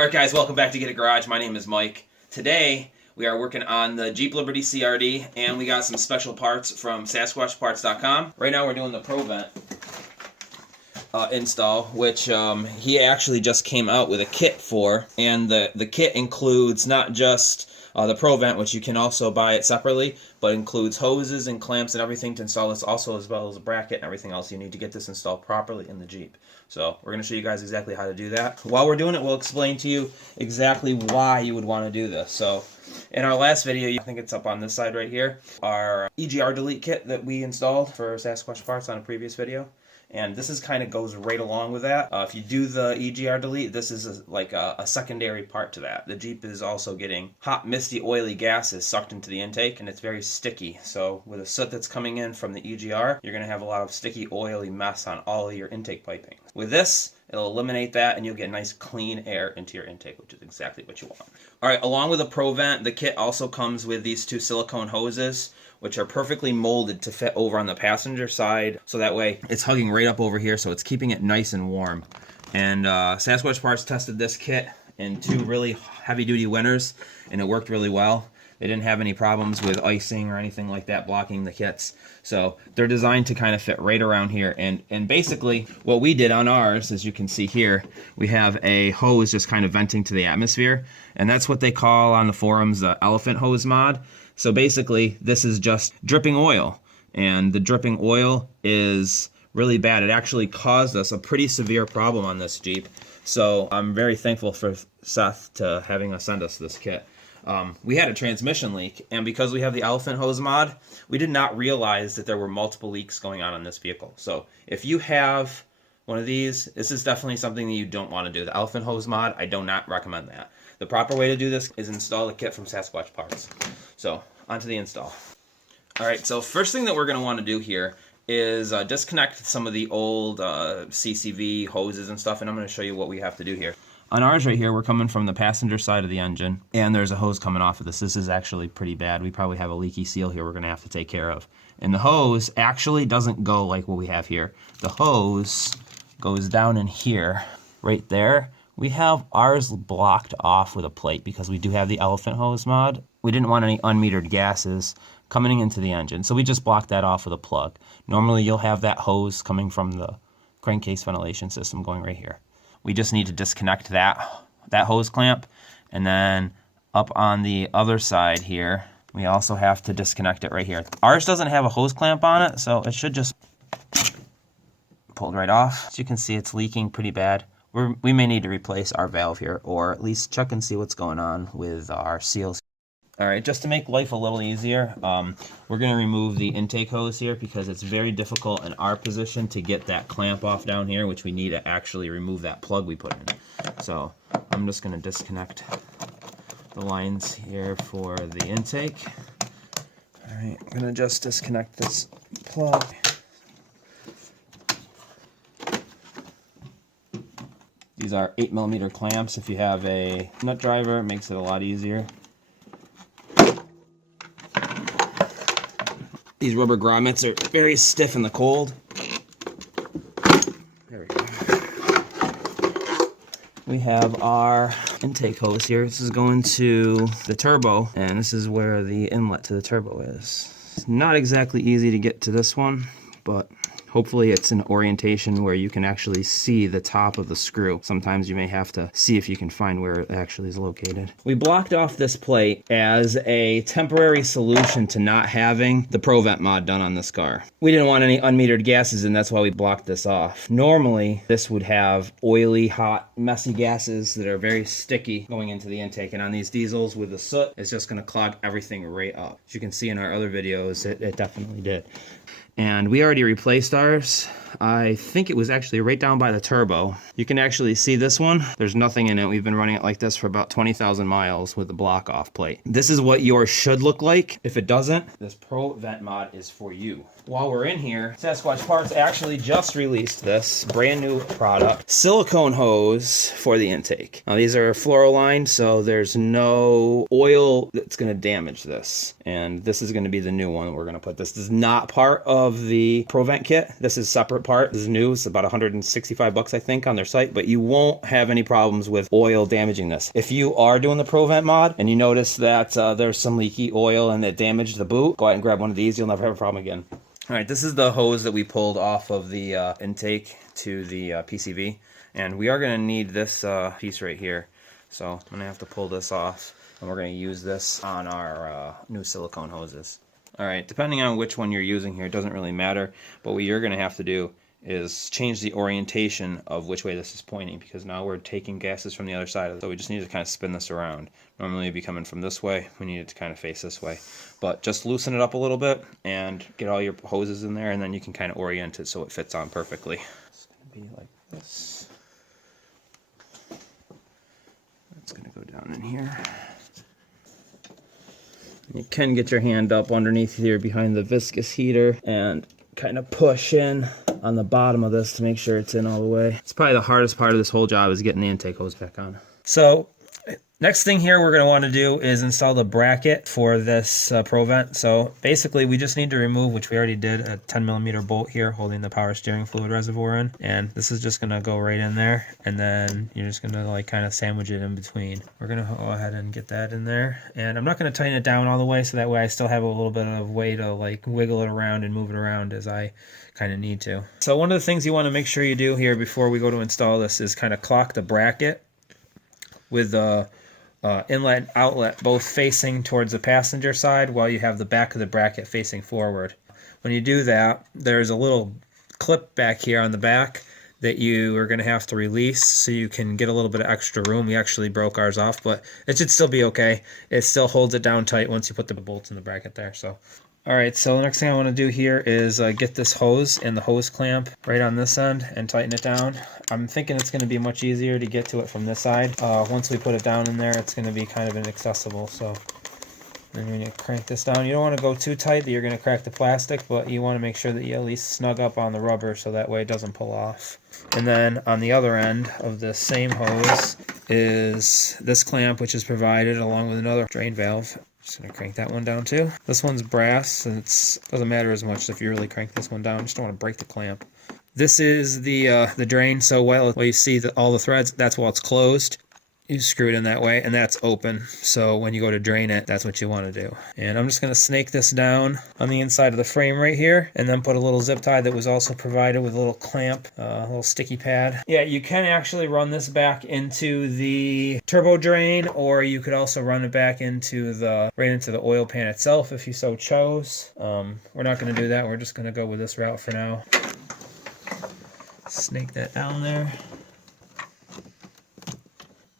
Alright guys, welcome back to Get It Garage. My name is Mike. Today we are working on the Jeep Liberty CRD and we got some special parts from SasquatchParts.com. Right now we're doing the ProVent install, which he actually just came out with a kit for, and the kit includes not just the ProVent, which you can also buy it separately, but includes hoses and clamps and everything to install this, also as well as a bracket and everything else you need to get this installed properly in the Jeep. So we're going to show you guys exactly how to do that. While we're doing it, we'll explain to you exactly why you would want to do this. So in our last video, I think it's up on this side right here, our EGR delete kit that we installed for Sasquatch Parts on a previous video. And this is kind of goes right along with that. If you do the EGR delete, this is like a secondary part to that. The Jeep is also getting hot, misty, oily gases sucked into the intake, and it's very sticky. So with the soot that's coming in from the EGR, you're going to have a lot of sticky, oily mess on all of your intake piping. With this, it'll eliminate that, and you'll get nice, clean air into your intake, which is exactly what you want. All right, along with the ProVent, the kit also comes with these two silicone hoses, which are perfectly molded to fit over on the passenger side, so that way it's hugging right up over here, so it's keeping it nice and warm. And Sasquatch Parts tested this kit in two really heavy-duty winters, and it worked really well. They didn't have any problems with icing or anything like that blocking the kits. So they're designed to kind of fit right around here. And basically what we did on ours, as you can see here, we have a hose just kind of venting to the atmosphere. And that's what they call on the forums the elephant hose mod. So basically this is just dripping oil. And the dripping oil is really bad. It actually caused us a pretty severe problem on this Jeep. So I'm very thankful for Seth to having us send us this kit. We had a transmission leak, and because we have the elephant hose mod, we did not realize that there were multiple leaks going on this vehicle. So if you have one of these, this is definitely something that you don't want to do. The elephant hose mod, I do not recommend that. The proper way to do this is install the kit from Sasquatch Parts. So onto the install. Alright, so first thing that we're going to want to do here is disconnect some of the old CCV hoses and stuff, and I'm going to show you what we have to do here. On ours right here, we're coming from the passenger side of the engine, and there's a hose coming off of this. This is actually pretty bad. We probably have a leaky seal here we're going to have to take care of. And the hose actually doesn't go like what we have here. The hose goes down in here, right there. We have ours blocked off with a plate because we do have the elephant hose mod. We didn't want any unmetered gases coming into the engine, so we just blocked that off with a plug. Normally, you'll have that hose coming from the crankcase ventilation system going right here. We just need to disconnect that hose clamp, and then up on the other side here, we also have to disconnect it right here. Ours doesn't have a hose clamp on it, so it should just pull right off. As you can see, it's leaking pretty bad. We may need to replace our valve here, or at least check and see what's going on with our seals. All right, just to make life a little easier, we're going to remove the intake hose here because it's very difficult in our position to get that clamp off down here, which we need to actually remove that plug we put in. So I'm just going to disconnect the lines here for the intake. All right, I'm going to just disconnect this plug. These are 8mm clamps. If you have a nut driver, it makes it a lot easier. These rubber grommets are very stiff in the cold. There we go. We have our intake hose here. This is going to the turbo, and this is where the inlet to the turbo is. It's not exactly easy to get to this one, but hopefully it's an orientation where you can actually see the top of the screw. Sometimes you may have to see if you can find where it actually is located. We blocked off this plate as a temporary solution to not having the ProVent mod done on this car. We didn't want any unmetered gases, and that's why we blocked this off. Normally, this would have oily, hot, messy gases that are very sticky going into the intake, and on these diesels with the soot, it's just going to clog everything right up. As you can see in our other videos, it definitely did. And we already replaced ours. I think it was actually right down by the turbo. You can actually see this one. There's nothing in it. We've been running it like this for about 20,000 miles with the block off plate. This is what yours should look like. If it doesn't, this ProVent mod is for you. While we're in here, Sasquatch Parts actually just released this brand new product, silicone hose for the intake. Now these are fluorolined, so there's no oil that's going to damage this. And this is going to be the new one we're going to put. This is not part of of the ProVent kit. This is separate part. This is new. It's about 165 bucks, I think, on their site, but you won't have any problems with oil damaging this. If you are doing the ProVent mod and you notice that there's some leaky oil and it damaged the boot, go ahead and grab one of these. You'll never have a problem again. All right, this is the hose that we pulled off of the intake to the PCV, and we are going to need this piece right here. So I'm going to have to pull this off, and we're going to use this on our new silicone hoses. All right, depending on which one you're using here, it doesn't really matter, but what you're going to have to do is change the orientation of which way this is pointing, because now we're taking gases from the other side. So we just need to kind of spin this around. Normally it'd be coming from this way. We need it to kind of face this way. But just loosen it up a little bit and get all your hoses in there, and then you can kind of orient it so it fits on perfectly. It's going to be like this. It's going to go down in here. You can get your hand up underneath here behind the viscous heater and kind of push in on the bottom of this to make sure it's in all the way. It's probably the hardest part of this whole job is getting the intake hose back on. So next thing here we're going to want to do is install the bracket for this ProVent. So basically we just need to remove, which we already did, a 10mm bolt here holding the power steering fluid reservoir in, and this is just going to go right in there, and then you're just going to like kind of sandwich it in between. We're going to go ahead and get that in there, and I'm not going to tighten it down all the way, so that way I still have a little bit of way to like wiggle it around and move it around as I kind of need to. So one of the things you want to make sure you do here before we go to install this is kind of clock the bracket with the inlet and outlet both facing towards the passenger side, while you have the back of the bracket facing forward. When you do that, there's a little clip back here on the back that you are going to have to release so you can get a little bit of extra room. We actually broke ours off, but it should still be okay. It still holds it down tight once you put the bolts in the bracket there. So alright, so the next thing I want to do here is get this hose and the hose clamp right on this end and tighten it down. I'm thinking it's going to be much easier to get to it from this side. Once we put it down in there, it's going to be kind of inaccessible. So then you're going to crank this down. You don't want to go too tight that you're going to crack the plastic, but you want to make sure that you at least snug up on the rubber so that way it doesn't pull off. And then on the other end of the same hose is this clamp, which is provided along with another drain valve. Just going to crank that one down too. This one's brass, and it doesn't matter as much if you really crank this one down. Just don't want to break the clamp. This is the drain, so while you see all the threads, that's while it's closed. You screw it in that way, and that's open. So when you go to drain it, that's what you want to do. And I'm just going to snake this down on the inside of the frame right here, and then put a little zip tie that was also provided with a little clamp, a little sticky pad. Yeah, you can actually run this back into the turbo drain, or you could also run it back into right into the oil pan itself if you so chose. We're not going to do that. We're just going to go with this route for now. Snake that down there.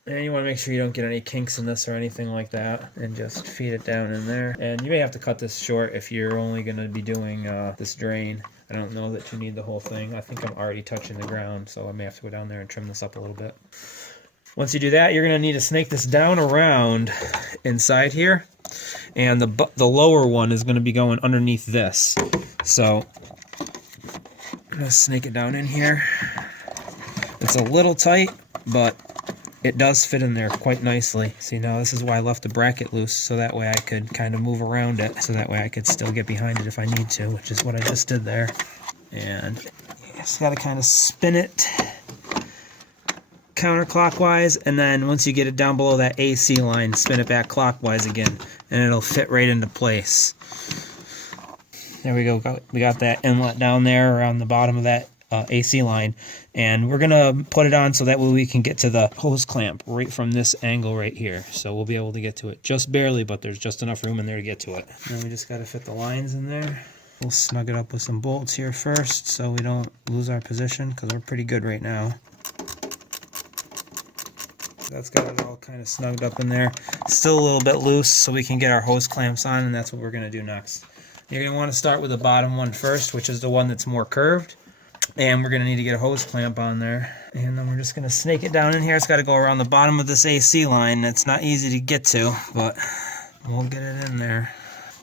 And you want to make sure you don't get any kinks in this or anything like that, and just feed it down in there. And you may have to cut this short if you're only going to be doing this drain. I don't know that you need the whole thing. I think I'm already touching the ground, so I may have to go down there and trim this up a little bit. Once you do that, you're going to need to snake this down around inside here, and the lower one is going to be going underneath this. So I'm going to snake it down in here. It's a little tight, but it does fit in there quite nicely. See, now this is why I left the bracket loose, so that way I could kind of move around it, so that way I could still get behind it if I need to, which is what I just did there. And you just got to kind of spin it counterclockwise, and then once you get it down below that AC line, spin it back clockwise again, and it'll fit right into place. There we go. We got that inlet down there around the bottom of that AC line, and we're gonna put it on so that way we can get to the hose clamp right from this angle right here. So we'll be able to get to it just barely, but there's just enough room in there to get to it. And then we just got to fit the lines in there. We'll snug it up with some bolts here first so we don't lose our position, because we're pretty good right now. That's got it all kind of snugged up in there. Still a little bit loose, so we can get our hose clamps on, and that's what we're gonna do next. You're gonna want to start with the bottom one first, which is the one that's more curved. And we're going to need to get a hose clamp on there. And then we're just going to snake it down in here. It's got to go around the bottom of this AC line. It's not easy to get to, but we'll get it in there.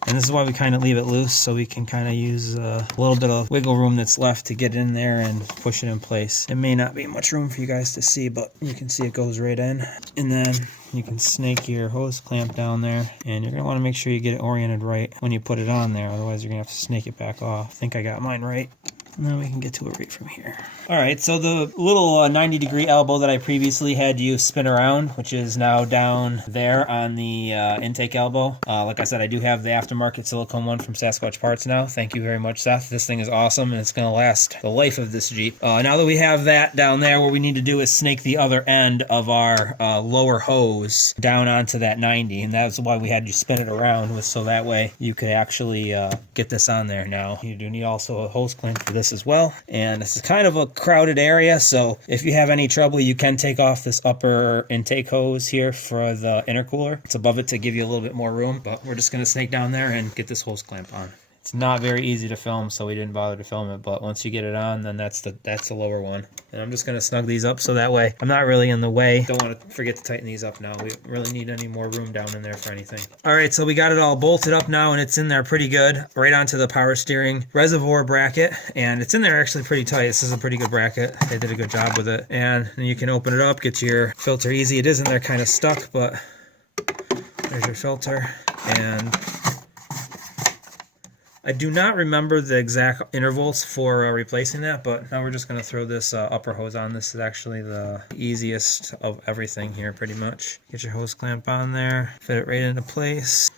And this is why we kind of leave it loose, so we can kind of use a little bit of wiggle room that's left to get in there and push it in place. It may not be much room for you guys to see, but you can see it goes right in. And then you can snake your hose clamp down there, and you're going to want to make sure you get it oriented right when you put it on there, otherwise you're going to have to snake it back off. I think I got mine right. And then we can get to it right from here. Alright, so the little 90-degree elbow that I previously had you spin around, which is now down there on the intake elbow. Like I said, I do have the aftermarket silicone one from SasquatchParts now. Thank you very much, Seth. This thing is awesome, and it's going to last the life of this Jeep. Now that we have that down there, what we need to do is snake the other end of our lower hose down onto that 90, and that's why we had you spin it around, so that way you could actually get this on there. Now, you do need also a hose clamp for this as well, and this is kind of a crowded area, so if you have any trouble, you can take off this upper intake hose here for the intercooler. It's above it to give you a little bit more room, but we're just going to snake down there and get this hose clamp on. It's not very easy to film, so we didn't bother to film it, but once you get it on, then that's the lower one. And I'm just going to snug these up so that way I'm not really in the way. Don't want to forget to tighten these up now. We don't really need any more room down in there for anything. Alright, so we got it all bolted up now, and it's in there pretty good, right onto the power steering reservoir bracket, and it's in there actually pretty tight. This is a pretty good bracket. They did a good job with it. And then you can open it up, get your filter easy. It is in there kind of stuck, but there's your filter. And I do not remember the exact intervals for replacing that, but now we're just going to throw this upper hose on. This is actually the easiest of everything here, pretty much. Get your hose clamp on there, fit it right into place.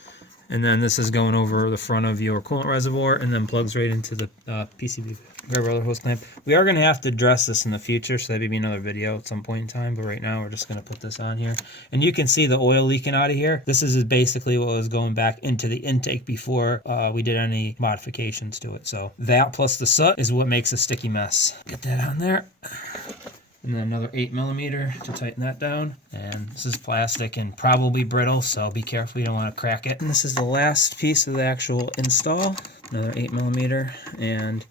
And then this is going over the front of your coolant reservoir and then plugs right into the PCB rubber hose clamp. We are going to have to address this in the future, so that may be another video at some point in time, but right now we're just going to put this on here. And you can see the oil leaking out of here. This is basically what was going back into the intake before we did any modifications to it. So that plus the soot is what makes a sticky mess. Get that on there. And then another 8mm to tighten that down. And this is plastic and probably brittle, so be careful, you don't want to crack it. And this is the last piece of the actual install. Another 8mm, and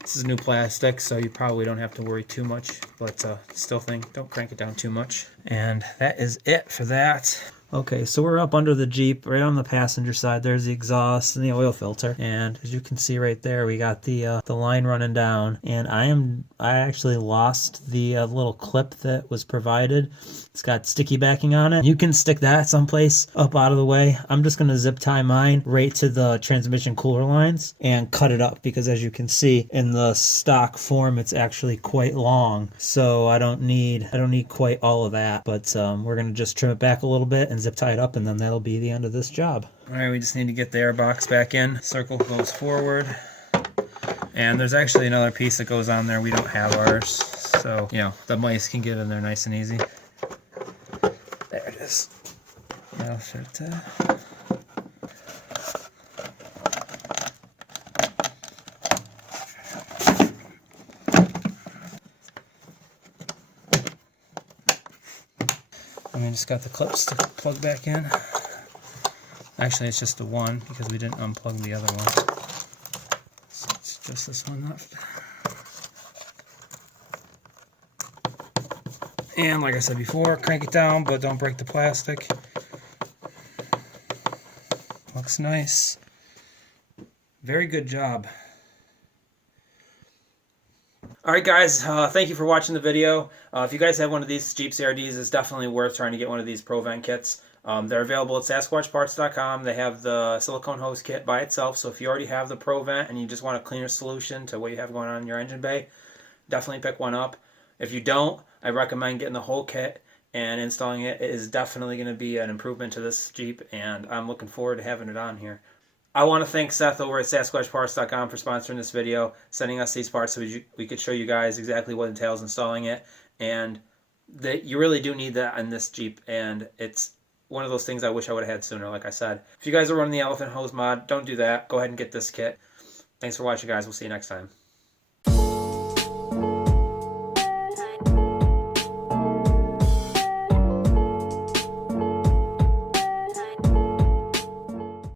this is new plastic, so you probably don't have to worry too much, but still don't crank it down too much. And that is it for that. Okay, so we're up under the Jeep, right on the passenger side. There's the exhaust and the oil filter, and as you can see right there, we got the line running down. And I actually lost the little clip that was provided. It's got sticky backing on it. You can stick that someplace up out of the way. I'm just going to zip tie mine right to the transmission cooler lines and cut it up, because as you can see in the stock form, it's actually quite long. So I don't need quite all of that, but we're going to just trim it back a little bit and zip tie it up, and then that'll be the end of this job. Alright, we just need to get the air box back in. Circle goes forward. And there's actually another piece that goes on there. We don't have ours, so the mice can get in there nice and easy. There it is. Now fit it. And we just got the clips to plug back in. Actually, it's just the one because we didn't unplug the other one. So it's just this one left. And like I said before, crank it down, but don't break the plastic. Looks nice. Very good job. Alright guys, thank you for watching the video. If you guys have one of these Jeep CRDs, it's definitely worth trying to get one of these ProVent kits. They're available at SasquatchParts.com. They have the silicone hose kit by itself, so if you already have the ProVent and you just want a cleaner solution to what you have going on in your engine bay, definitely pick one up. If you don't, I recommend getting the whole kit and installing it. It is definitely going to be an improvement to this Jeep, and I'm looking forward to having it on here. I want to thank Seth over at SasquatchParts.com for sponsoring this video, sending us these parts so we could show you guys exactly what entails installing it. And you really do need that on this Jeep, and it's one of those things I wish I would have had sooner, like I said. If you guys are running the elephant hose mod, don't do that. Go ahead and get this kit. Thanks for watching, guys. We'll see you next time.